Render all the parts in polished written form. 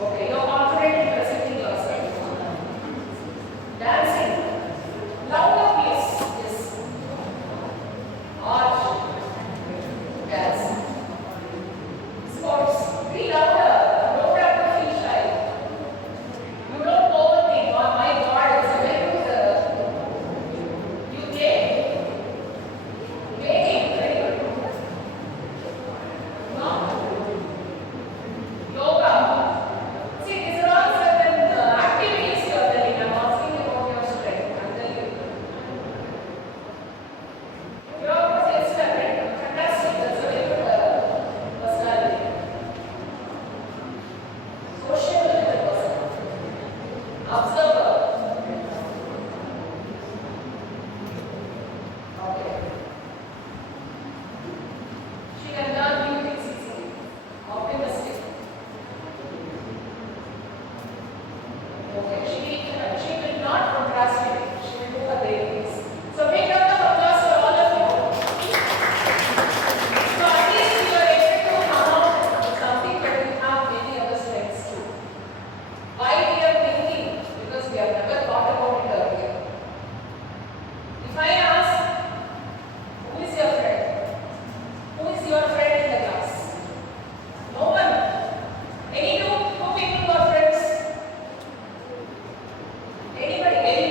Okay, you're confident in presenting yourself. Dancing. Louder, please. Yes. Arch. Dance. Sports. Be louder. You don't have to feel shy. You don't overthink. Oh my God, it's a very good. You play. Baking. Very good. No? Yoga. See, these are all certain activities you are telling. I'm asking about your strength. I'm telling you. You're self-reliant. Fantastic. That's a very good personality. Sociable as a person. Observer. Okay. She can learn new things easily. Optimistic. Okay. She will not procrastinate. She will do her daily things. So big round of applause for all of you. So at least you are able to come out with something, but we have many other strengths too. Why we are thinking? Because we have never thought about it earlier. If I ask, who is your friend? Who is your friend in the class? No one. Any two people who are friends? Anybody?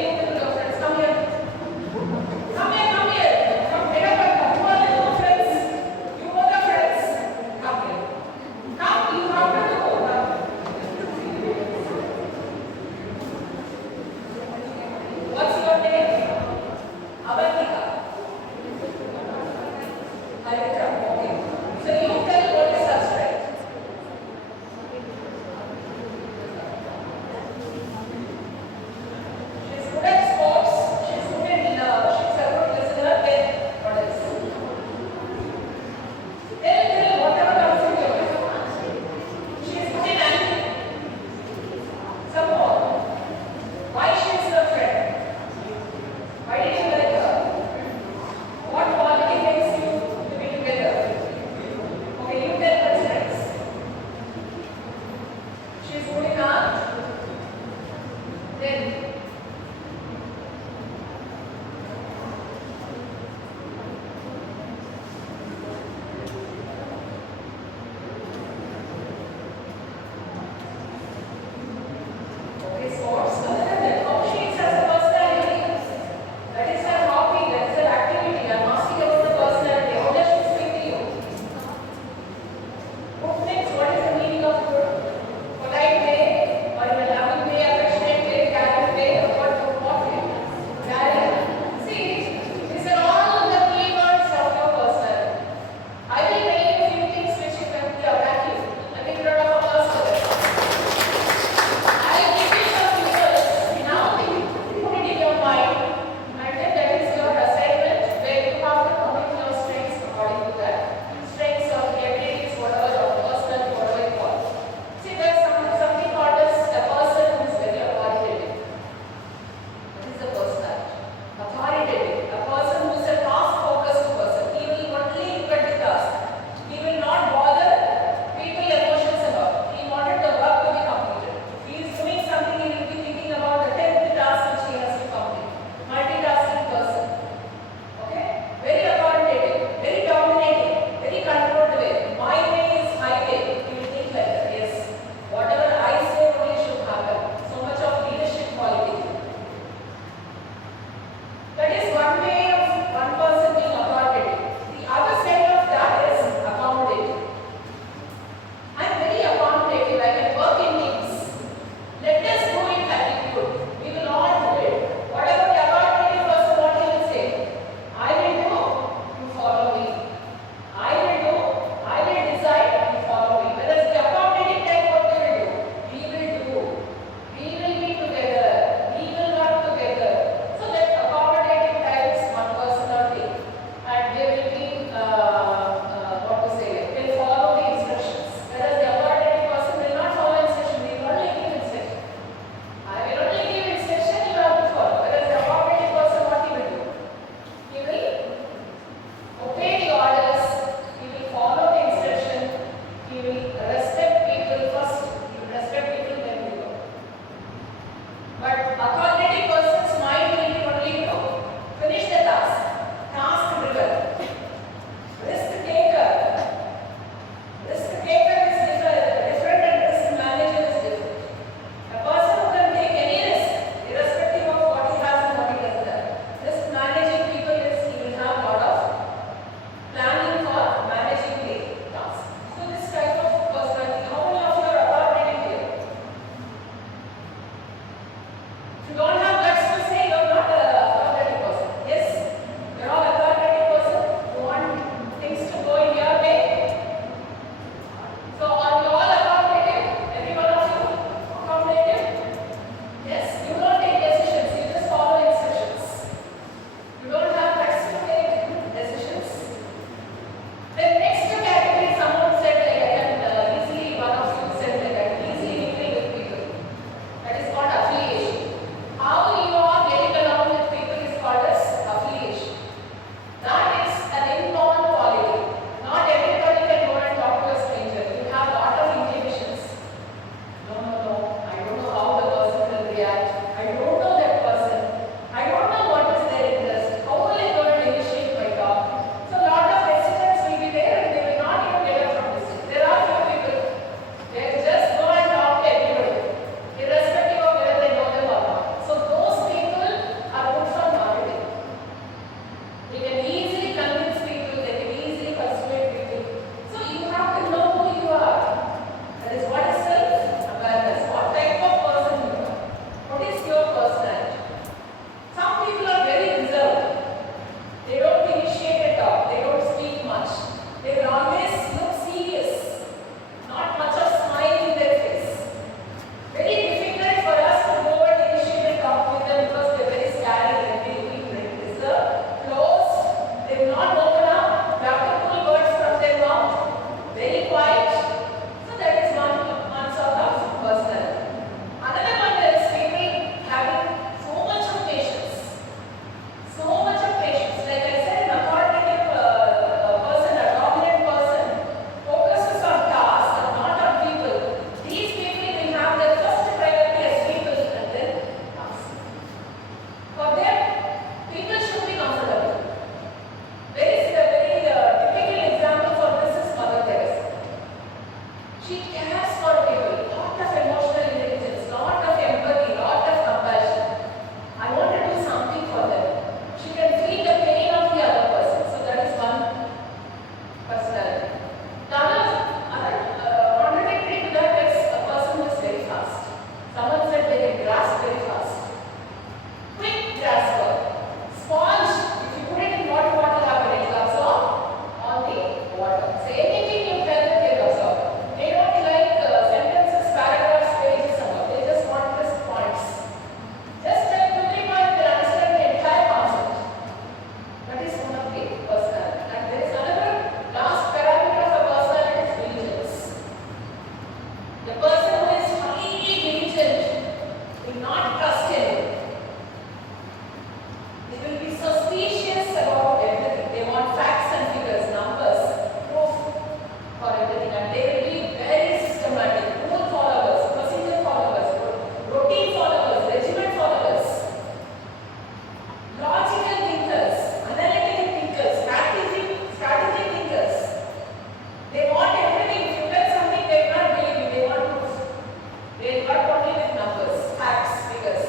They work only with numbers, facts, figures.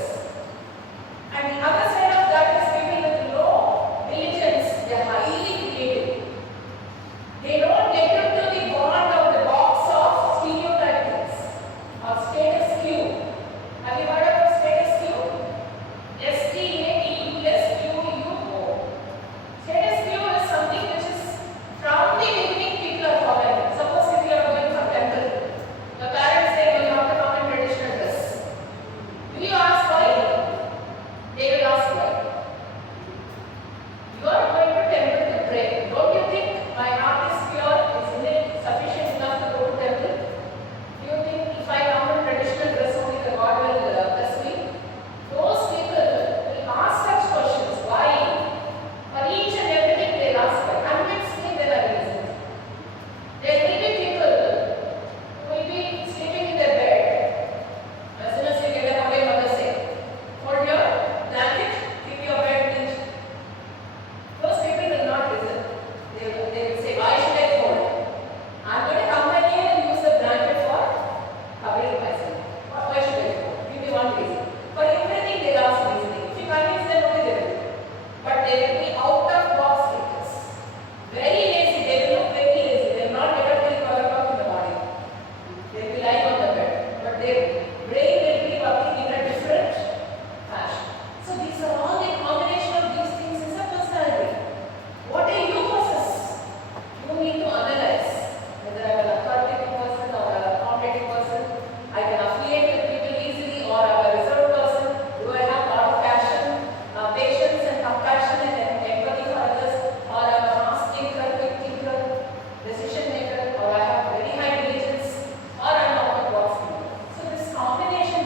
And the other side of that is people with low diligence. They are highly creative. They don't get into the bond or the box of stereotypes or status quo. Have you heard about status quo? STATUSQUO. Status quo is something which is from the beginning people are following. Suppose if you are going for temple, the parents say you have to come in traditional dress. Do you ask why? They will ask why. You are going to temple to pray. Don't you think my heart is pure? Isn't it sufficient enough to go to temple? Do you think if I come in traditional dress only the God will bless me? Those people will ask such questions. Why? For each and everything they ask why. Convince me, then I will listen. There will be people who will be sleeping in their bed. As soon as you get up, mother say, hold your blanket, keep your bed neat. Those people will not listen. They will say, why should I fold? I'm going to come back here and use the blanket for covering myself. Why should I fold? Give me one reason. For everything they ask reasoning. If you convince them, only they will do. But they will be out of box thinkers. Very lazy. They will look very lazy. They will not get up till 12 o'clock in the morning. They will be lying on the bed. But their brain will be working in a different fashion. So these are all the combination of these things is a personality. What do you possess? You need to analyze whether I am an authoritative person or a competitive person. I can affiliate with people easily or I am a reserved person. Do I have a lot of passion, patience and compassion and empathy for others, or I am a fast thinker, quick thinker, decision maker, or I have very high diligence, or I am out of box thinker. So this combination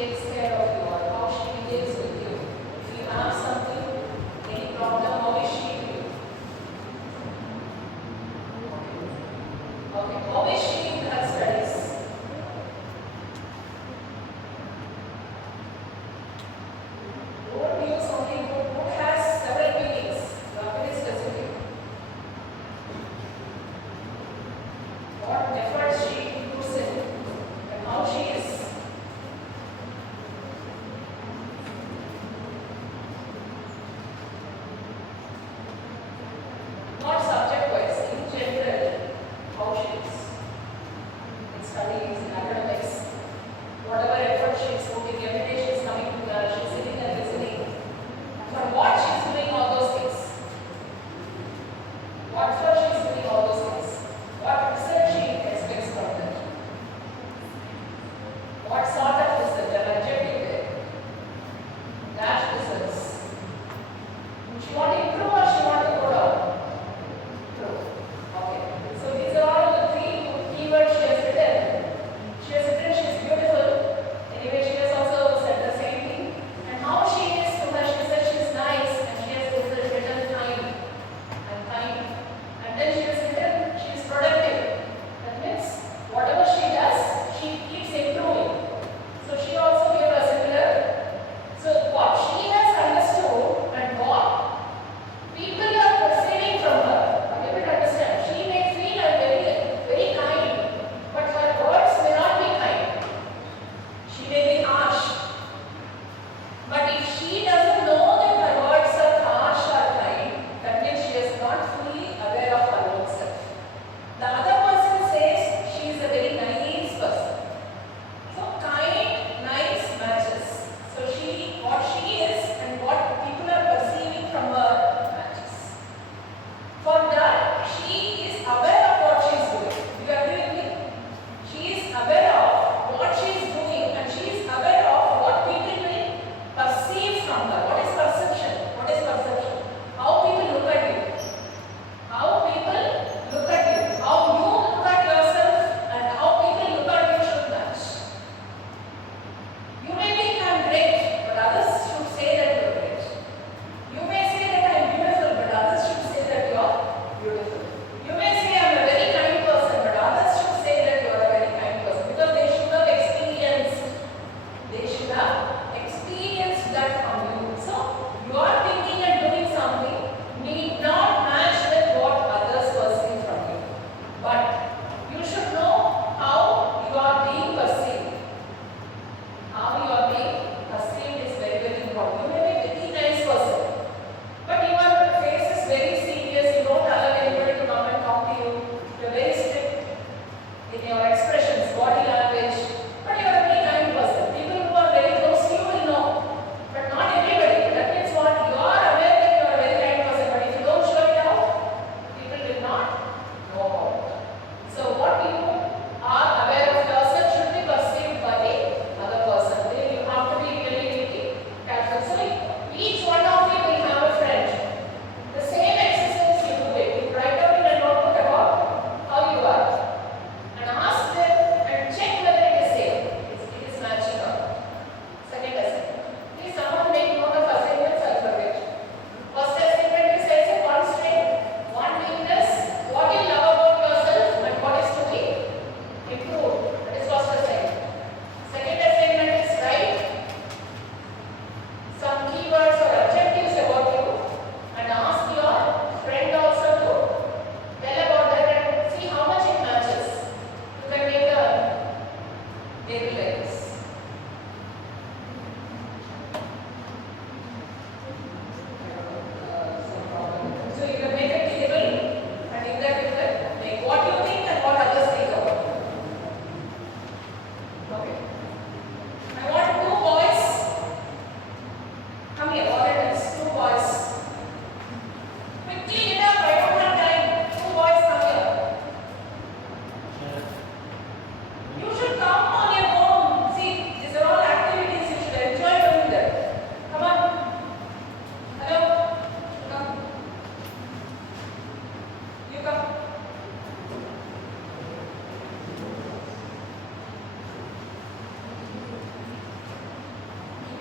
takes care of you or how she deals with you. If you have something, any problem, how is she to you? Okay, how is she in her studies? Don't use only good. Good has several meanings. You are very specific. What efforts she puts in and how she is.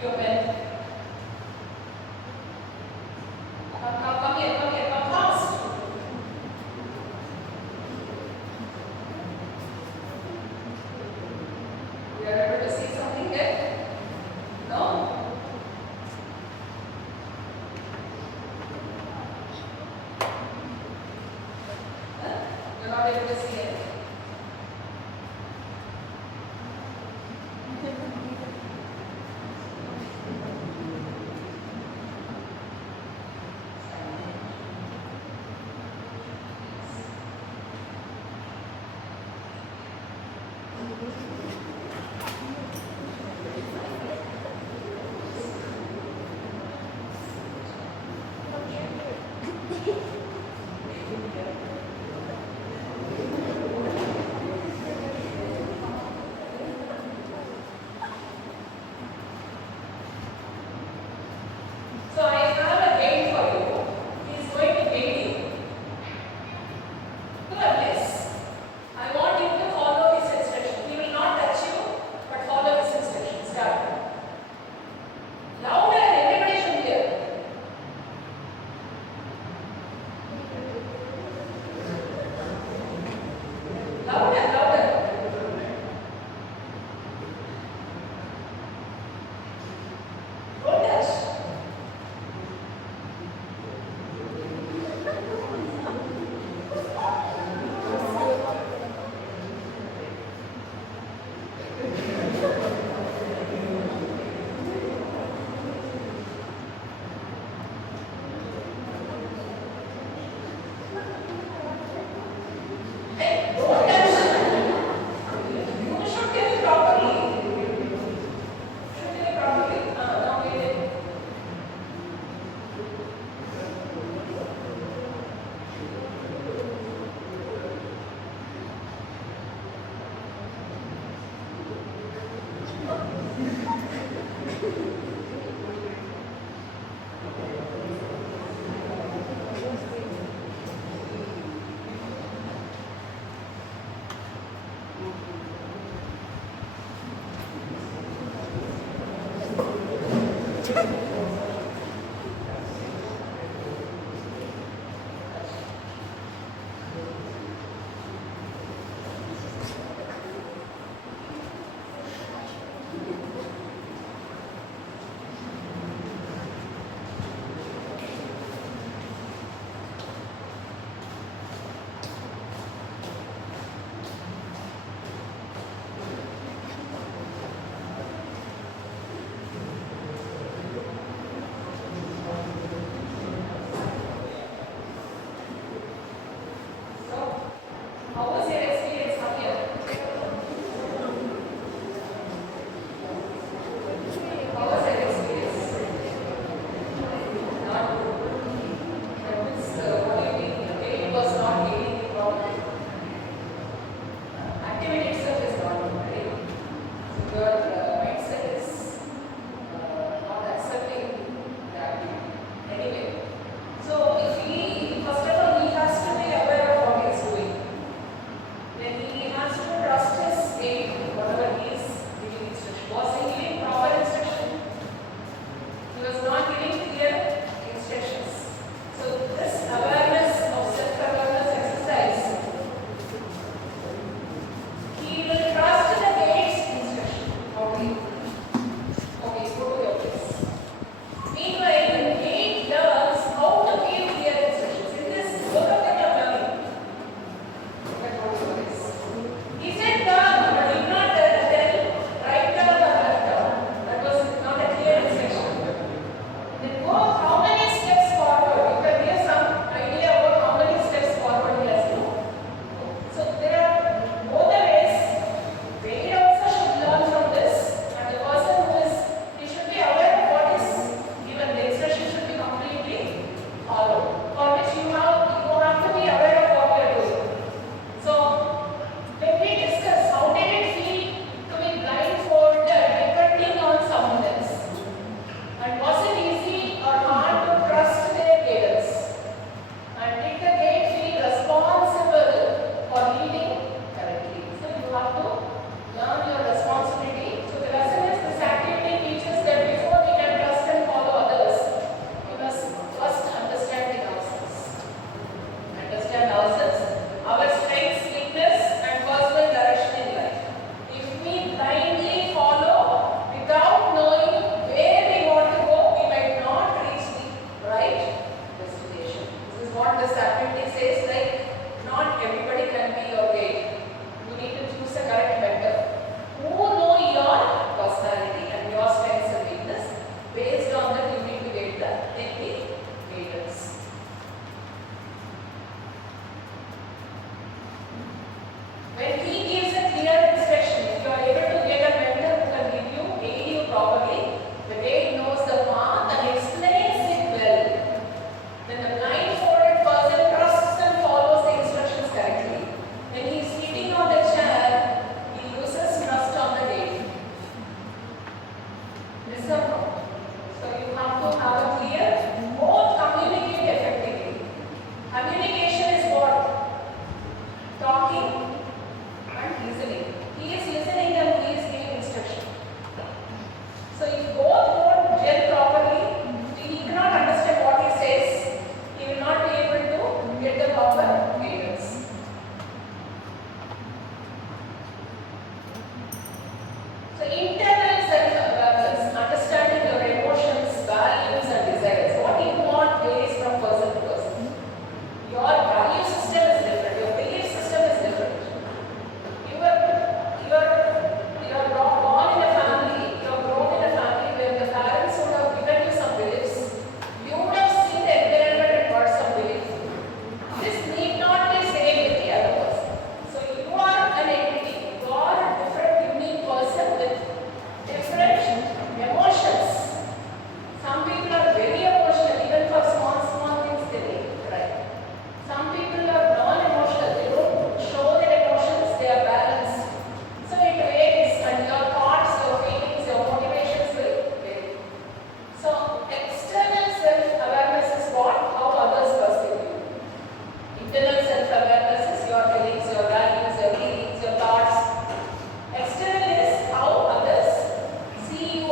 Your pen. Come here, come fast. You are able to see something there? No? Huh? You're not able to see it.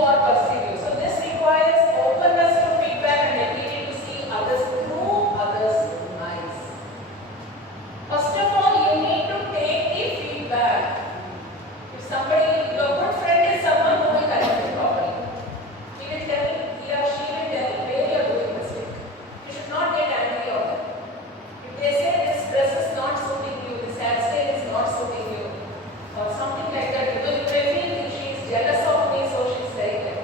or perceive you. So this requires openness to feedback and ability to see others through others' eyes. First of all, you need to take the feedback. If somebody, your good friend is someone who will correct you properly. He will tell you, he or she will tell you where you are doing mistake. You should not get angry on them. If they say this dress is not suiting you, this hairstyle is not suiting you, or something like that, you may feel she is jealous of me, so she is saying that.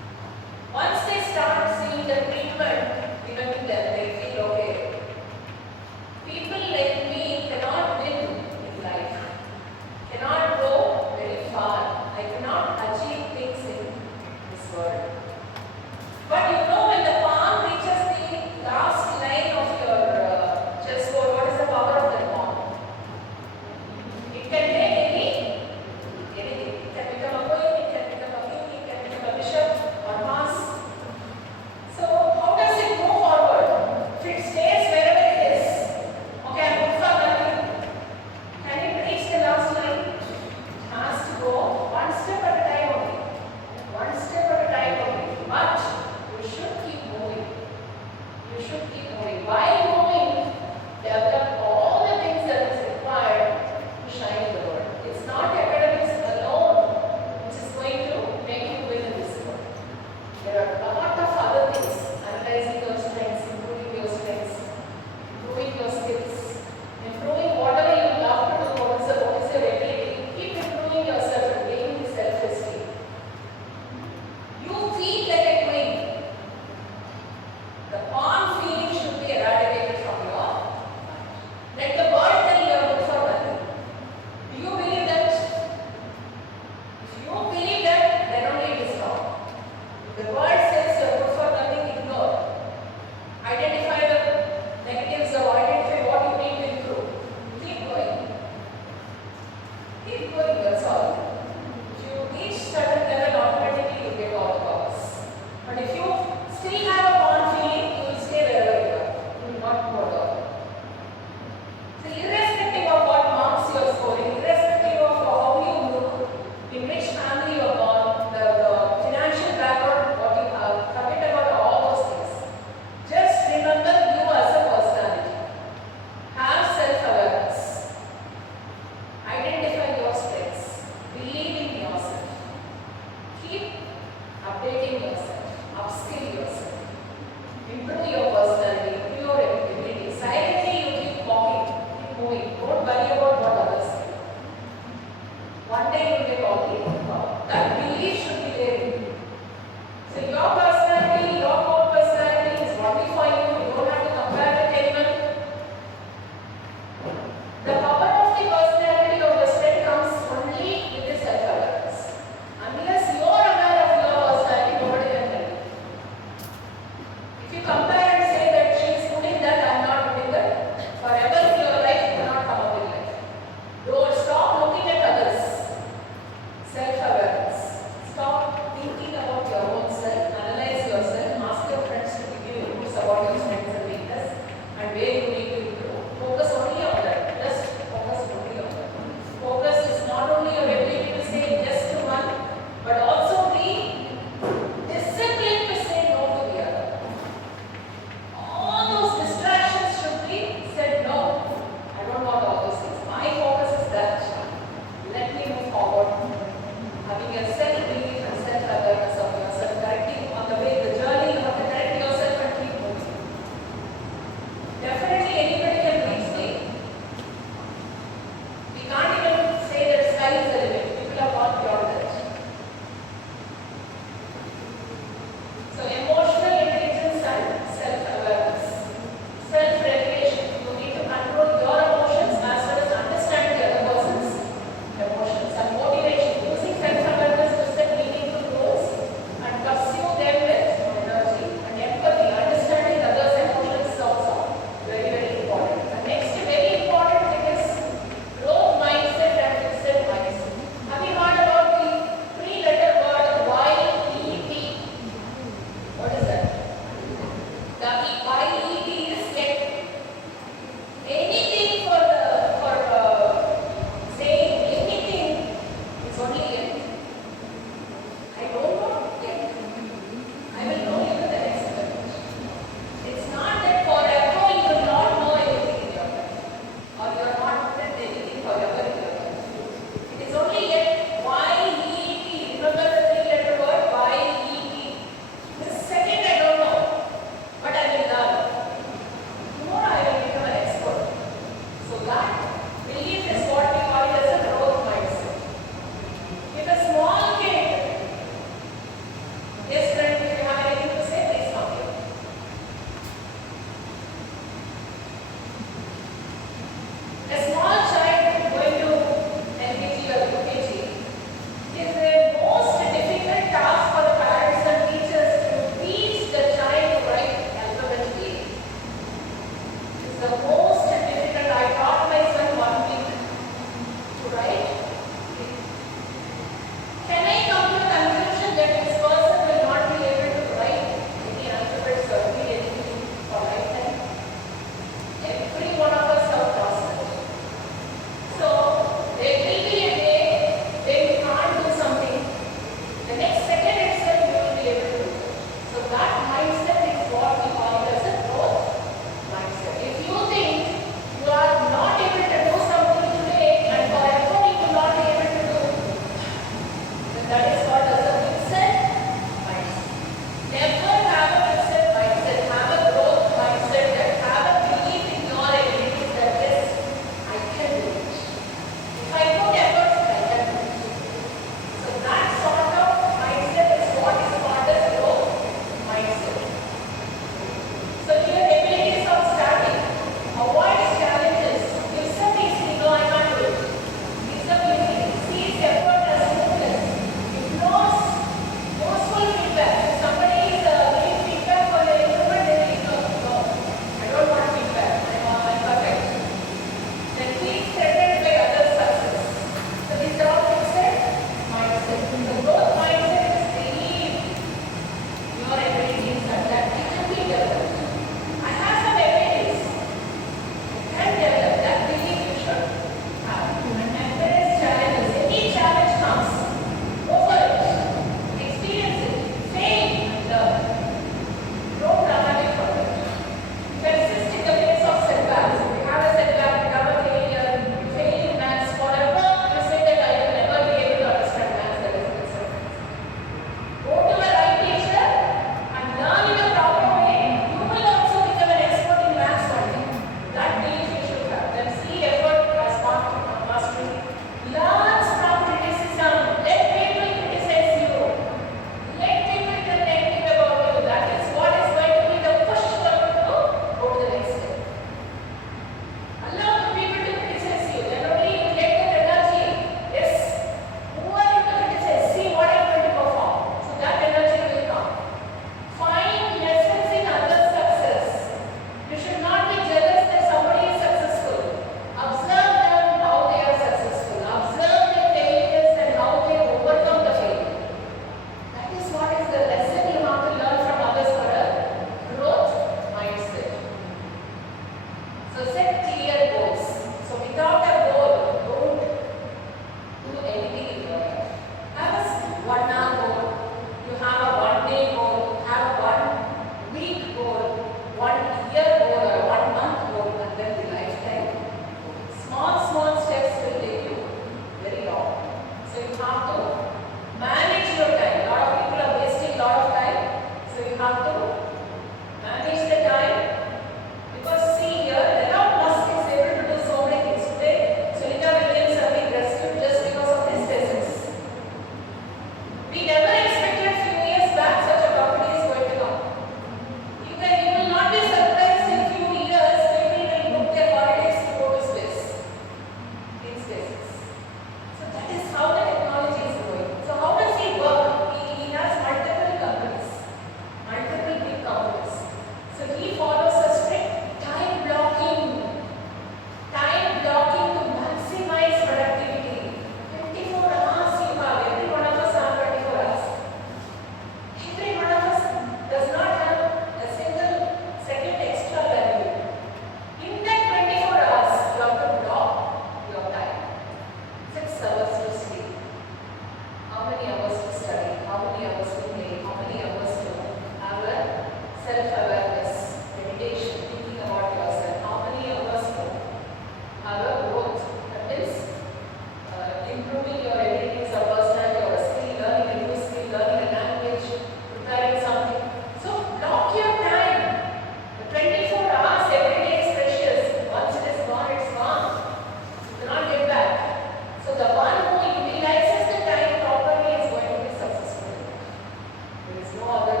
no other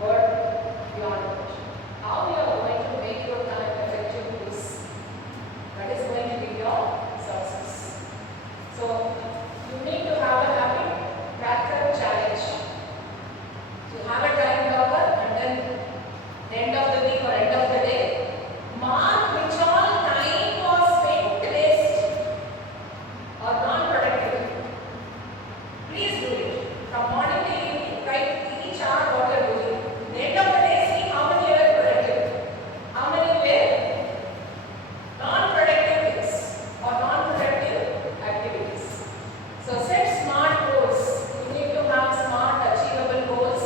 word beyond it. How you are going to make your time effective is that is going to be your success. So you need to have a habit tracker challenge. So have a time blocker and then end of the week or end of the day, mark which all time was spent waste or non-productive. Please do it. From morning to evening, write each hour what you are doing. The end of the day, see how many were productive, how many were non-productive things or non-productive activities. So set smart goals. You need to have smart, achievable goals.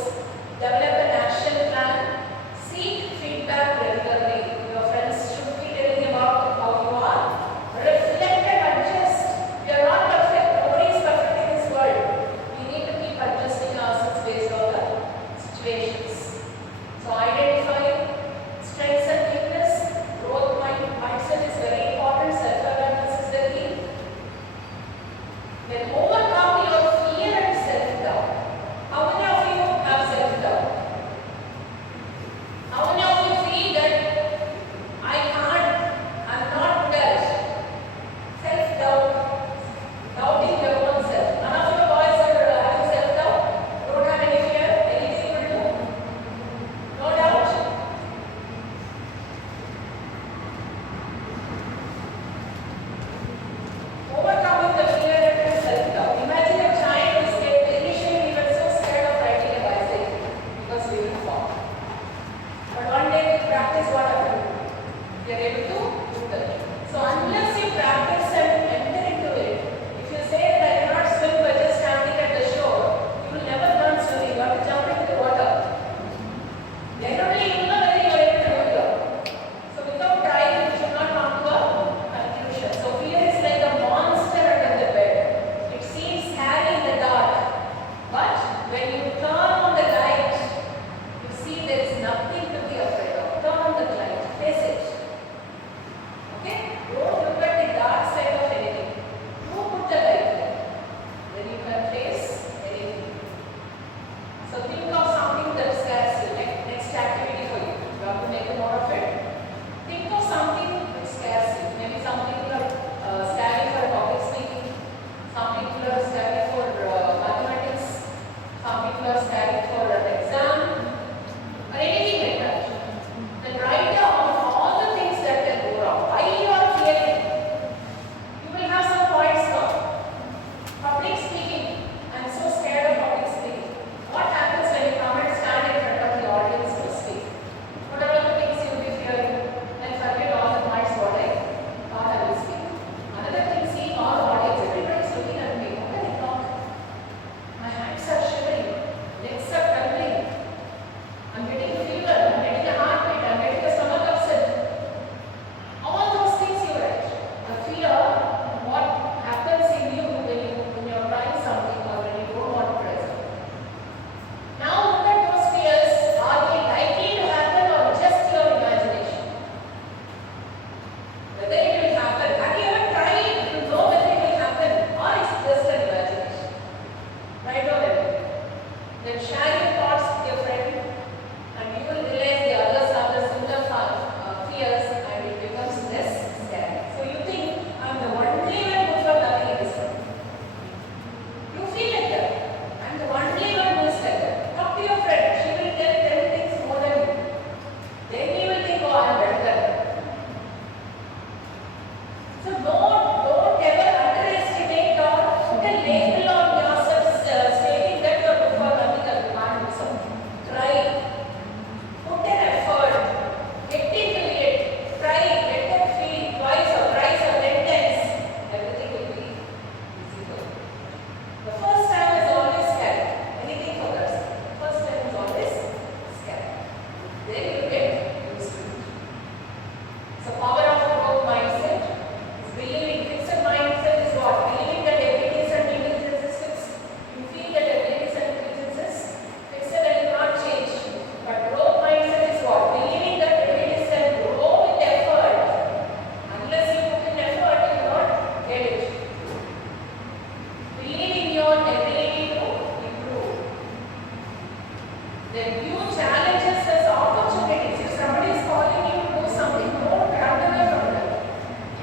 Then view challenges as opportunities. If somebody is calling you to do something, don't run away from them.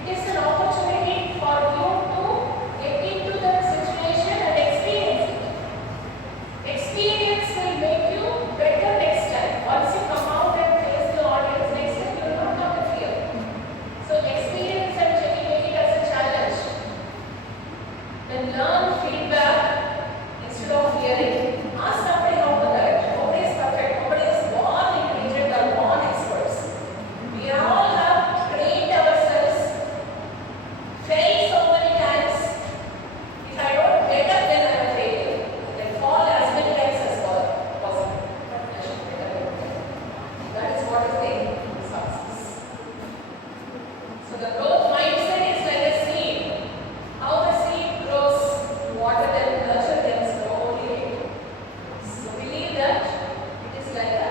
It is an opportunity for you to get into that situation and experience it. Experience will make you better next time. Once you come out and face the audience next time, you will not have the fear. So experience and take it as a challenge. Then learn feedback instead of fearing. Ask somebody how to direct. Nobody is perfect. Nobody is born intelligent or born experts. We all have trained ourselves, failed so many times. If I don't get up, then I am failing. Then fall as many times as possible. But I should get up. That is what is the success. So the growth mindset is like a seed. How the seed grows, water them, nurture them slowly. So believe that it is like a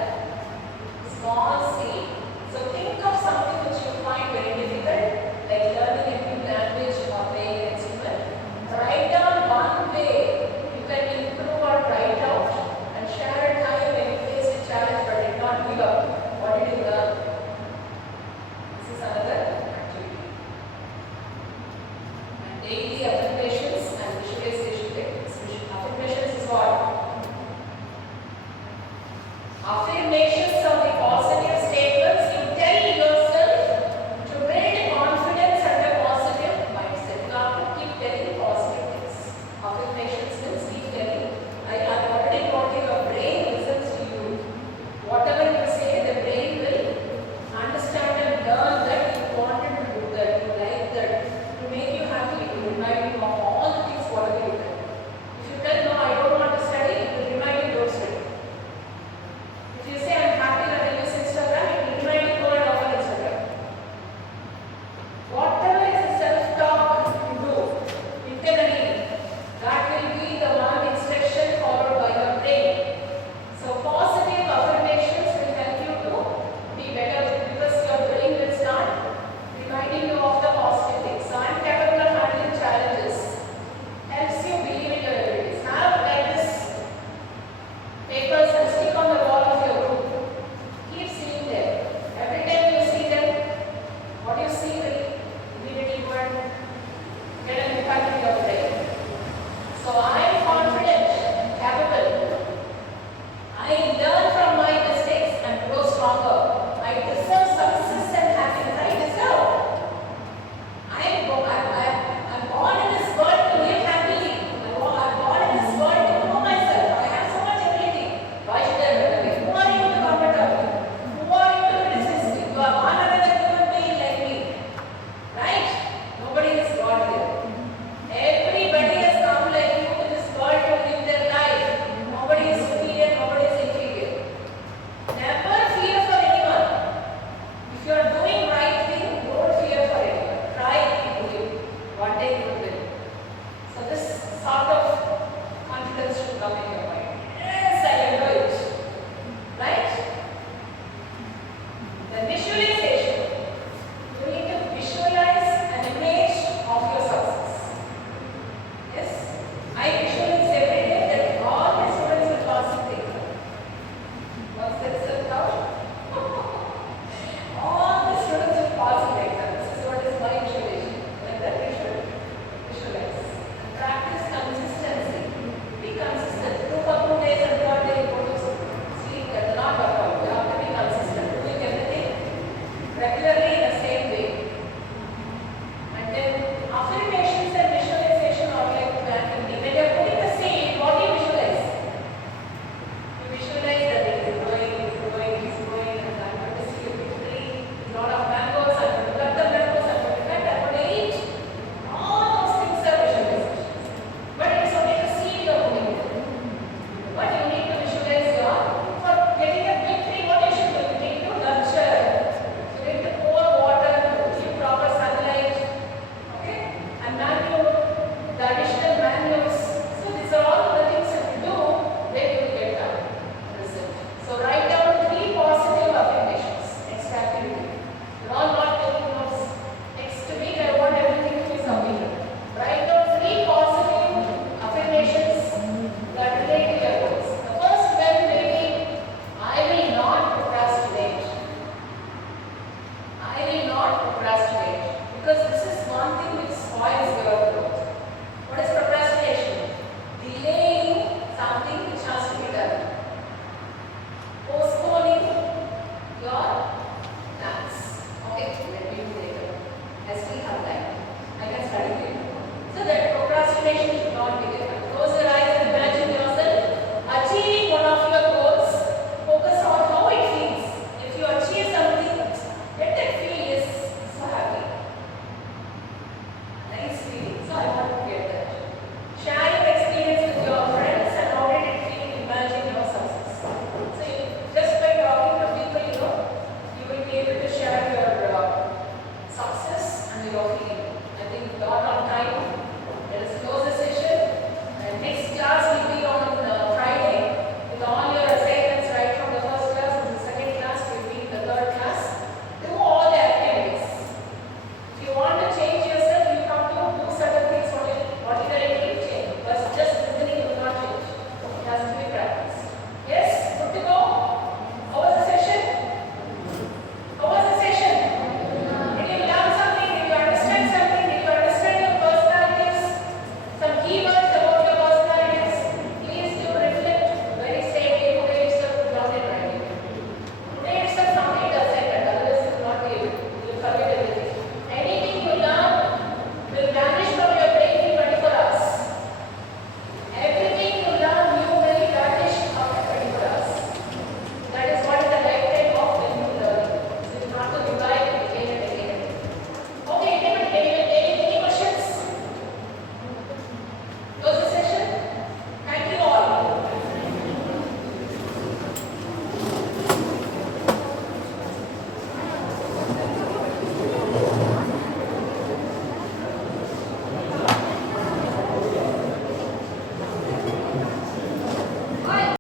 small seed. So think of something which you find very difficult, like learning a new language or playing an instrument. Write down one way you can improve or write out and share a time when you faced a challenge but did not give up. What did you learn? This is another activity. And daily affirmations and visualization techniques. Affirmations is what? Affirmation